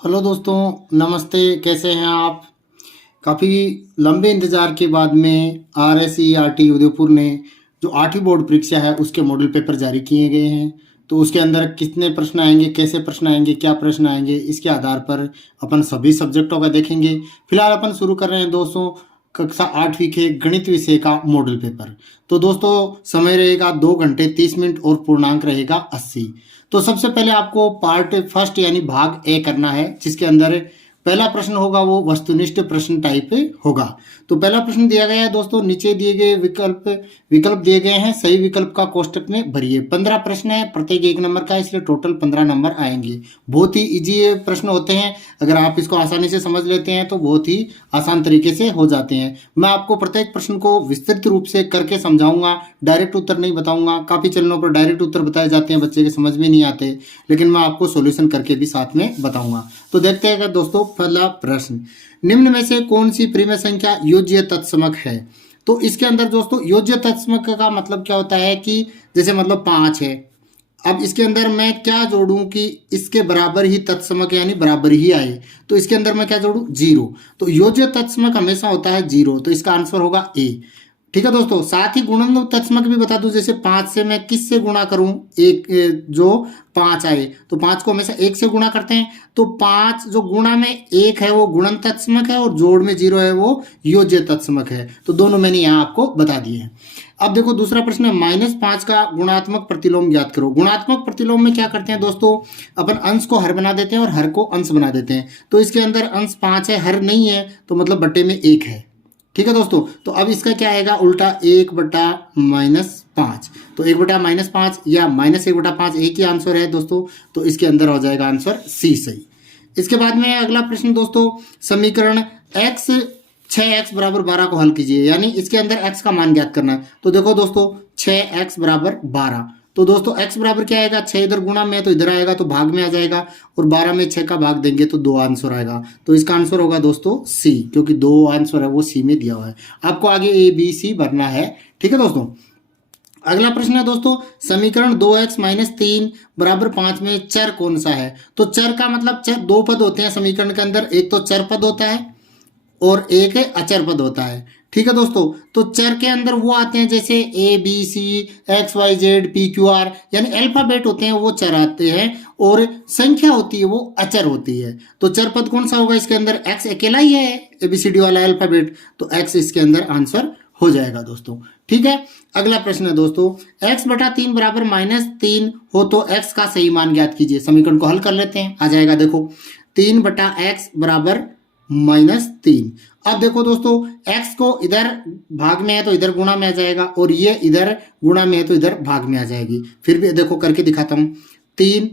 Hello दोस्तों, नमस्ते। कैसे हैं आप? काफ़ी लंबे इंतज़ार के बाद में RSERT उदयपुर ने जो 8वीं बोर्ड परीक्षा है उसके मॉडल पेपर जारी किए गए हैं। तो उसके अंदर कितने प्रश्न आएंगे, कैसे प्रश्न आएंगे, क्या प्रश्न आएंगे, इसके आधार पर अपन सभी सब्जेक्टों का देखेंगे। फिलहाल अपन शुरू कर रहे हैं दोस्तों कक्षा 8वीं के गणित विषय का मॉडल पेपर। तो दोस्तों समय रहेगा 2 घंटे 30 मिनट और पूर्णांक रहेगा 80। तो सबसे पहले आपको पार्ट फर्स्ट यानी भाग ए करना है, जिसके अंदर पहला प्रश्न होगा वो वस्तुनिष्ठ प्रश्न टाइप होगा। तो पहला प्रश्न दिया गया है दोस्तों, नीचे दिए गए विकल्प दिए गए हैं, सही विकल्प का कोष्टक में भरिए। 15 प्रश्न है, प्रत्येक 1 नंबर का, इसलिए टोटल 15 नंबर आएंगे। बहुत ही इजी प्रश्न होते हैं, अगर आप इसको आसानी से समझ लेते हैं तो बहुत ही आसान तरीके से हो जाते हैं। मैं आपको प्रत्येक प्रश्न को विस्तृत रूप से करके समझाऊंगा, डायरेक्ट उत्तर नहीं बताऊंगा। काफ़ी चैनलों पर डायरेक्ट उत्तर बताए जाते हैं, बच्चे के समझ में नहीं आते, लेकिन मैं आपको सॉल्यूशन करके भी साथ में बताऊंगा। तो देखते हैं दोस्तों पहला प्रश्न, निम्न में से कौन सी प्रिय संख्या योज्य तत्समक है? तो इसके अंदर दोस्तों योज्य तत्समक का मतलब क्या होता है कि जैसे मतलब 5 है, अब इसके अंदर मैं क्या जोड़ूं कि इसके बराबर ही तत्समक यानी बराबर ही आए। तो इसके अंदर मैं क्या जोड़ूं? 0। तो योज्य तत्समक हमेशा होता है 0, तो इसका आंसर होगा ए। ठीक है दोस्तों, साथ ही गुणन तत्समक भी बता दूं, जैसे 5 से मैं किससे गुणा करूं? एक जो 5 आए तो 5 को हमेशा 1 से गुणा करते हैं। तो 5 जो गुणा में 1 है वो गुणन तत्समक है और जोड़ में 0 है वो योज्य तत्समक है। तो दोनों मैंने यहाँ आपको बता दिए हैं। अब देखो दूसरा प्रश्न है, -5 का गुणात्मक प्रतिलोम ज्ञात करो। गुणात्मक प्रतिलोम में क्या करते हैं दोस्तों, अपन अंश को हर बना देते हैं और हर को अंश बना देते हैं। तो इसके अंदर अंश 5 है, हर नहीं है, तो मतलब बट्टे में 1 है। ठीक है दोस्तों, तो अब इसका क्या आएगा उल्टा, 1/-5। तो 1/-5 या -1/5 एक ही आंसर है दोस्तों, तो इसके अंदर हो जाएगा आंसर सी सही। इसके बाद में अगला प्रश्न दोस्तों, समीकरण x 6x बराबर 12 को हल कीजिए, यानी इसके अंदर x का मान ज्ञात करना है। तो देखो दोस्तों 6x बराबर 12, तो दोस्तों x बराबर क्या आएगा, 6 इधर गुणा में तो इधर आएगा तो भाग में आ जाएगा, और 12 में 6 का भाग देंगे तो 2 आंसर आएगा। तो इसका आंसर होगा दोस्तों सी, क्योंकि 2 आंसर है वो सी में दिया हुआ है। आपको आगे ए बी सी भरना है। ठीक है दोस्तों, अगला प्रश्न है दोस्तों, समीकरण 2x - 3 बराबर 5 में चर कौन सा है? तो चर का मतलब चर 2 पद होते हैं समीकरण के अंदर, एक तो चर पद होता है और एक अचर पद होता है। ठीक है दोस्तों, तो चर के अंदर वो आते हैं जैसे A B C X Y Z P Q R, यानी अल्फाबेट होते हैं वो चर आते हैं, और संख्या होती है वो अचर होती है। तो चर पद कौन सा होगा इसके अंदर? एक्स अकेला ही है, ABCD वाला अल्फाबेट, तो एक्स इसके अंदर आंसर हो जाएगा दोस्तों। ठीक है, अगला प्रश्न है दोस्तों, x/3 बराबर -3 हो तो x का सही मान ज्ञात कीजिए। समीकरण को हल कर लेते हैं, आ जाएगा देखो 3/x बराबर -3। अब देखो दोस्तों x को इधर भाग में है तो इधर गुणा में आ जाएगा, और ये इधर गुणा में है तो इधर भाग में आ जाएगी। फिर भी देखो करके दिखाता हूं, 3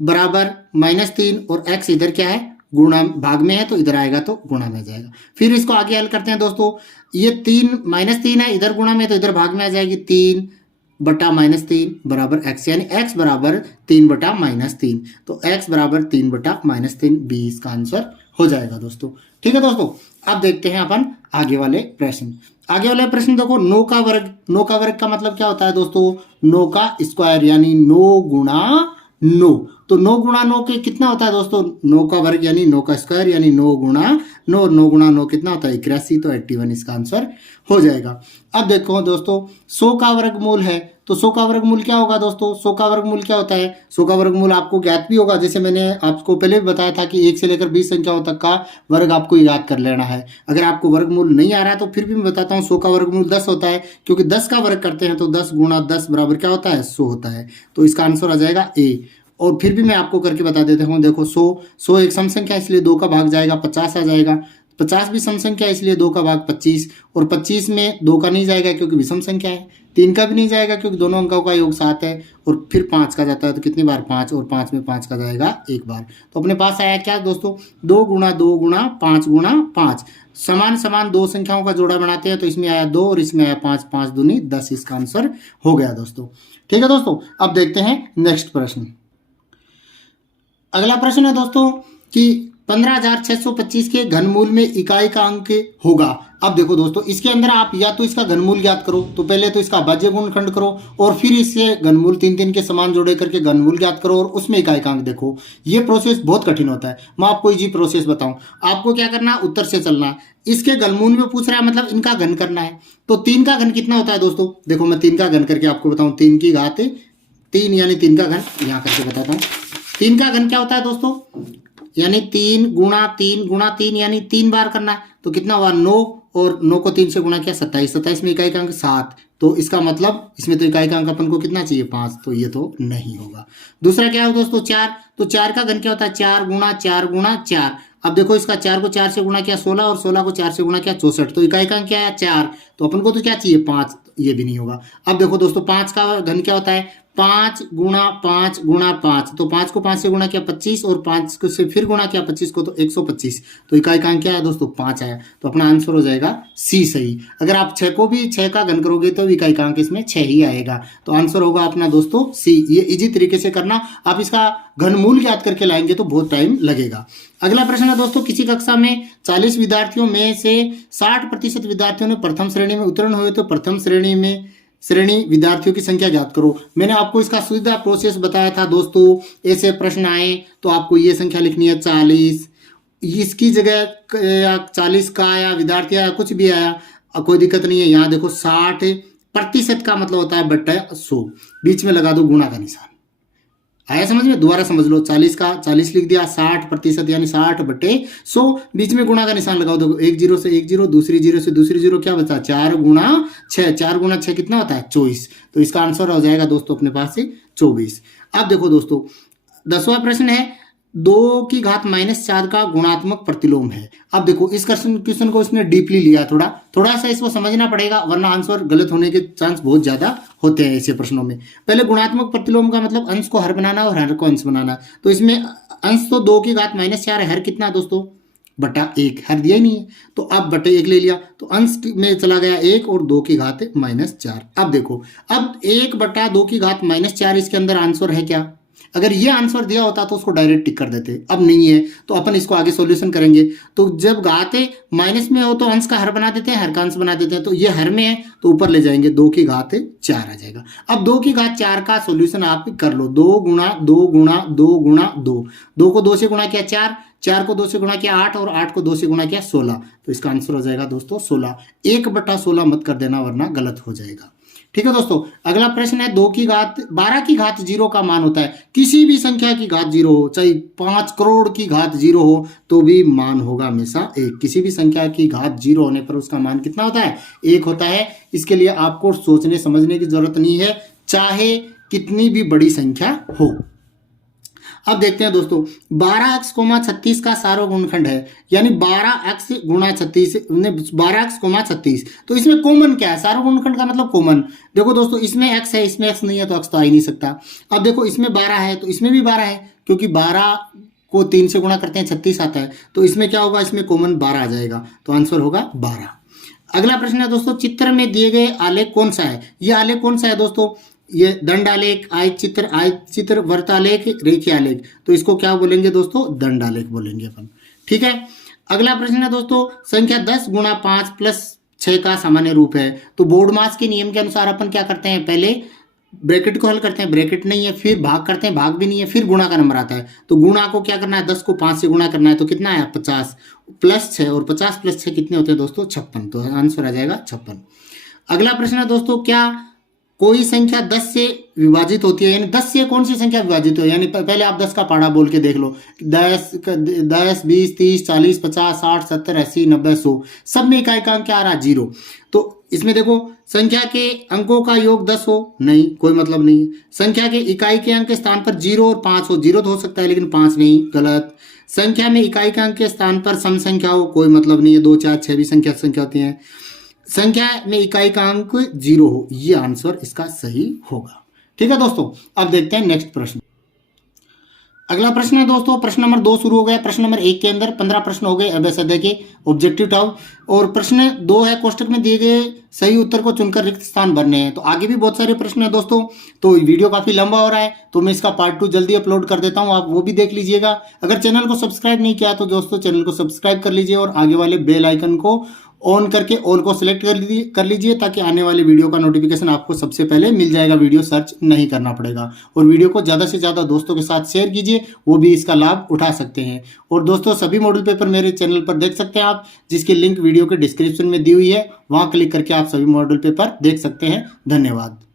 बराबर -3 और x इधर क्या है, गुणा भाग में है तो इधर आएगा तो गुणा में आ जाएगा। फिर इसको आगे हल करते हैं दोस्तों, ये 3 -3 है, इधर गुणा में है तो इधर भाग में आ जाएगी, 3/-3 बराबर x, यानी x बराबर 3/-3। तो x बराबर 3/-3 बी इसका आंसर हो जाएगा दोस्तों। ठीक है दोस्तों, अब देखते हैं अपन आगे वाले प्रश्न। आगे वाले प्रश्न देखो, 9 का वर्ग। 9 का वर्ग का मतलब क्या होता है दोस्तों? 9 का स्क्वायर, यानी 9 गुणा 9। तो 9 गुणा 9 के कितना होता है दोस्तों? 9 का वर्ग यानी 9 का स्क्वायर, यानी 9 गुणा 9। 9 गुणा 9 कितना होता है? 81, तो 81 इसका आंसर हो जाएगा। अब देखो दोस्तों 100 का वर्गमूल है, तो 100 का वर्गमूल क्या होगा दोस्तों? 100 का वर्गमूल क्या होता है? 100 का वर्गमूल आपको ज्ञात भी होगा, जैसे मैंने आपको पहले भी बताया था कि 1 से लेकर 20 संख्याओं तक का वर्ग आपको याद कर लेना है। अगर आपको वर्गमूल नहीं आ रहा है तो फिर भी मैं बताता हूँ, 100 का वर्गमूल 10 होता है, क्योंकि 10 का वर्ग करते हैं तो 10 गुणा 10 बराबर क्या होता है? 100 होता है। तो इसका आंसर आ जाएगा ए। और फिर भी मैं आपको करके बता देता हूँ, देखो 100 एक सम संख्या इसलिए 2 का भाग जाएगा, 50 आ जाएगा। 50 भी सम संख्या इसलिए 2 का भाग 25, और 25 में 2 का नहीं जाएगा क्योंकि विषम संख्या है। 3 का भी नहीं जाएगा क्योंकि दोनों अंकों का योग 7 है, और फिर 5 का जाता है तो कितनी बार? 5, और 5 में 5 का जाएगा एक बार। तो अपने पास आया क्या दोस्तों? 2 गुणा 2 गुणा 5 गुणा 5। समान समान दो संख्याओं का जोड़ा बनाते हैं, तो इसमें आया 2 और इसमें आया 5, 5 दूनी 10 इसका आंसर हो गया दोस्तों। ठीक है दोस्तों, अब देखते हैं नेक्स्ट प्रश्न। अगला प्रश्न है दोस्तों कि 15,625 के घनमूल में इकाई का अंक होगा। अब देखो दोस्तों, इसके अंदर आप या तो इसका घनमूल ज्ञात करो, तो पहले तो इसका अभाज्य गुणनखंड करो और फिर इससे घनमूल तीन तीन के समान जोड़े करके घनमूल ज्ञात करो और उसमें इकाई का अंक देखो। ये प्रोसेस बहुत कठिन होता है। मैं आपको इजी प्रोसेस बताऊं, आपको क्या करना है, उत्तर से चलना। इसके घनमूल में पूछ रहा है, मतलब इनका घन करना है। तो 3 का घन कितना होता है दोस्तों? देखो मैं 3 का घन करके आपको बताऊं। 3 की घात 3 यानी 3 का घन यहाँ करके बताता हूँ। 3 का घन क्या होता है दोस्तों? यानी 3 गुणा 3 गुणा 3 यानी 3 बार करना है। तो कितना हुआ? 9 और 9 को 3 से गुणा किया 27। 27 में इकाई का अंक 7। तो इसका मतलब इसमें तो इकाई का अंक अपन को कितना चाहिए? 5। तो ये तो नहीं होगा। दूसरा क्या है दोस्तों? 4। तो 4 का घन क्या होता है? 4 गुणा 4 गुणा 4। अब देखो इसका 4 को 4 से गुणा किया 16 और 16 को 4 से गुणा किया 64। तो इकाई का अंक क्या है? 4। तो अपन को तो क्या चाहिए? 5। ये भी नहीं होगा। अब देखो दोस्तों, 5 का घन क्या होता है? 5 गुणा 5 गुणा 5। तो 5 को 5 से गुणा किया 25 और 5 को से फिर गुणा किया 25 को, तो 125। तो इकाई का अंक क्या है दोस्तों? 5 आया। तो अपना आंसर हो जाएगा सी सही। अगर आप 6 को भी 6 का घन करोगे तो इकाई का अंक इसमें 6 ही आएगा। तो आंसर होगा अपना दोस्तों सी। ये इजी तरीके से करना। आप इसका घनमूल याद करके लाएंगे तो बहुत टाइम लगेगा। अगला प्रश्न है दोस्तों, किसी कक्षा में 40 विद्यार्थियों में से 60% विद्यार्थियों ने प्रथम श्रेणी में उत्तीर्ण हुए, तो प्रथम श्रेणी विद्यार्थियों की संख्या ज्ञात करो। मैंने आपको इसका सीधा प्रोसेस बताया था दोस्तों। ऐसे प्रश्न आए तो आपको ये संख्या लिखनी है 40। इसकी जगह 40 का आया, विद्यार्थी आया, कुछ भी आया, कोई दिक्कत नहीं है। यहाँ देखो 60% का मतलब होता है बट्टा 100। बीच में लगा दो गुणा का निशान। आया समझ में? दोबारा समझ लो। 40 का 40 लिख दिया, 60% यानी 60/100, बीच में गुणा का निशान लगाओ। देखो एक जीरो से एक जीरो, दूसरी जीरो से दूसरी जीरो, क्या बचा? 4 गुणा 6। 4 गुणा 6 कितना होता है? 24। तो इसका आंसर हो जाएगा दोस्तों अपने पास से 24। अब देखो दोस्तों, 10वां प्रश्न है, 2 की घात -4 का गुणात्मक प्रतिलोम है। अब देखो इस क्वेश्चन को इसने डीपली लिया, थोड़ा सा इसको समझना पड़ेगा, वरना आंसर गलत होने के चांस बहुत ज्यादा होते हैं ऐसे प्रश्नों में। पहले गुणात्मक प्रतिलोम का मतलब अंश को हर बनाना और हर को अंश बनाना। तो इसमें अंश तो 2 की घात -4 है, हर कितना दोस्तों? बटा 1। हर दिया ही नहीं है, तो अब बटे 1 ले लिया, तो अंश में चला गया 1 और 2 की घात -4। अब देखो, अब 1/2 की घात -4 इसके अंदर आंसर है क्या? अगर ये आंसर दिया होता तो उसको डायरेक्ट टिक कर देते। अब नहीं है तो अपन इसको आगे सॉल्यूशन करेंगे। तो जब घाते माइनस में हो तो अंश का हर बना देते हैं, हर का अंश बना देते हैं। तो ये हर में है तो ऊपर ले जाएंगे, 2 की घात 4 आ जाएगा। अब 2 की घात 4 का सॉल्यूशन आप कर लो। 2 गुणा 2 गुणा 2 गुणा 2। 2 को 2 से गुणा किया 4, 4 को 2 से गुणा किया 8 और 8 को 2 से गुणा किया 16। तो इसका आंसर हो जाएगा दोस्तों 16। 1/16 मत कर देना वरना गलत हो जाएगा। ठीक है दोस्तों, अगला प्रश्न है, 2 की घात 12 की घात 0 का मान होता है। किसी भी संख्या की घात 0 हो, चाहे 5 करोड़ की घात 0 हो, तो भी मान होगा हमेशा 1। किसी भी संख्या की घात 0 होने पर उसका मान कितना होता है? 1 होता है। इसके लिए आपको सोचने समझने की जरूरत नहीं है, चाहे कितनी भी बड़ी संख्या हो। अब देखते हैं दोस्तों, 12x, 36 का सार्वगुणनखंड है, यानी 12x गुणा 36, 12x, 36। तो इसमें कॉमन क्या है? सार्वगुणनखंड का मतलब कॉमन। देखो दोस्तों, इसमें x है, इसमें x नहीं है, तो x तो आ ही नहीं सकता। अब देखो इसमें 12 है तो इसमें भी 12 है, क्योंकि 12 को 3 से गुणा करते हैं 36 आता है। तो इसमें क्या होगा? इसमें कॉमन 12 आ जाएगा, तो आंसर होगा 12। अगला प्रश्न है दोस्तों, चित्र में दिए गए आलेख कौन सा है? ये आलेख कौन सा है दोस्तों? ये दंड आलेख, आयत चित्र, वर्त आलेख, रेखीय आलेख। तो इसको क्या बोलेंगे दोस्तों? दंड आलेख बोलेंगे अपन। ठीक है। अगला प्रश्न है दोस्तों, संख्या 10 गुणा 5 प्लस 6 का सामान्य रूप है। तो बोर्डमास के नियम के अनुसार अपन क्या करते हैं? पहले ब्रैकेट को हल करते हैं, ब्रैकेट नहीं है, फिर भाग करते हैं, भाग भी नहीं है, फिर गुणा का नंबर आता है। तो गुणा को क्या करना है? 10 को 5 से गुणा करना है, तो कितना आया? 50 प्लस 6, और 50 प्लस 6 कितने होते हैं दोस्तों? 56। तो आंसर आ जाएगा 56। अगला प्रश्न है दोस्तों, क्या कोई संख्या 10 से विभाजित होती है? यानी 10 से कौन सी संख्या विभाजित हो? यानी पहले आप 10 का पाड़ा बोल के देख लो। 10, 20, 30, 40, 50, 60, 70, 80, 90, 100, सब में इकाई का अंक क्या आ रहा है? 0। तो इसमें देखो, संख्या के अंकों का योग 10 हो, नहीं, कोई मतलब नहीं है। संख्या के इकाई के अंक के स्थान पर 0 और 5 हो, 0 तो हो सकता है लेकिन 5 नहीं, गलत। संख्या में इकाई के अंक के स्थान पर सम संख्या हो, कोई मतलब नहीं है। 2, 4, 6 भी संख्या होती है। संख्या में इकाई का अंक 0 हो, ये आंसर इसका सही होगा। ठीक है दोस्तों, अब देखते हैं नेक्स्ट प्रश्न। अगला प्रश्न है दोस्तों, प्रश्न नंबर 2 शुरू हो गया। प्रश्न नंबर 1 के अंदर 15 प्रश्न हो गए। अब ऐसा देखिए ऑब्जेक्टिव टाउ, और प्रश्न 2 है, कोष्टक में दिए गए सही उत्तर को चुनकर रिक्त स्थान भरने हैं। तो आगे भी बहुत सारे प्रश्न है दोस्तों, तो वीडियो काफी लंबा हो रहा है, तो मैं इसका पार्ट 2 जल्दी अपलोड कर देता हूं, आप वो भी देख लीजिएगा। अगर चैनल को सब्सक्राइब नहीं किया तो दोस्तों चैनल को सब्सक्राइब कर लीजिए और आगे वाले बेल आइकन को ऑन करके ऑल को सिलेक्ट कर लीजिए, ताकि आने वाले वीडियो का नोटिफिकेशन आपको सबसे पहले मिल जाएगा, वीडियो सर्च नहीं करना पड़ेगा। और वीडियो को ज़्यादा से ज़्यादा दोस्तों के साथ शेयर कीजिए, वो भी इसका लाभ उठा सकते हैं। और दोस्तों सभी मॉडल पेपर मेरे चैनल पर देख सकते हैं आप, जिसकी लिंक वीडियो के डिस्क्रिप्शन में दी हुई है, वहाँ क्लिक करके आप सभी मॉडल पेपर देख सकते हैं। धन्यवाद।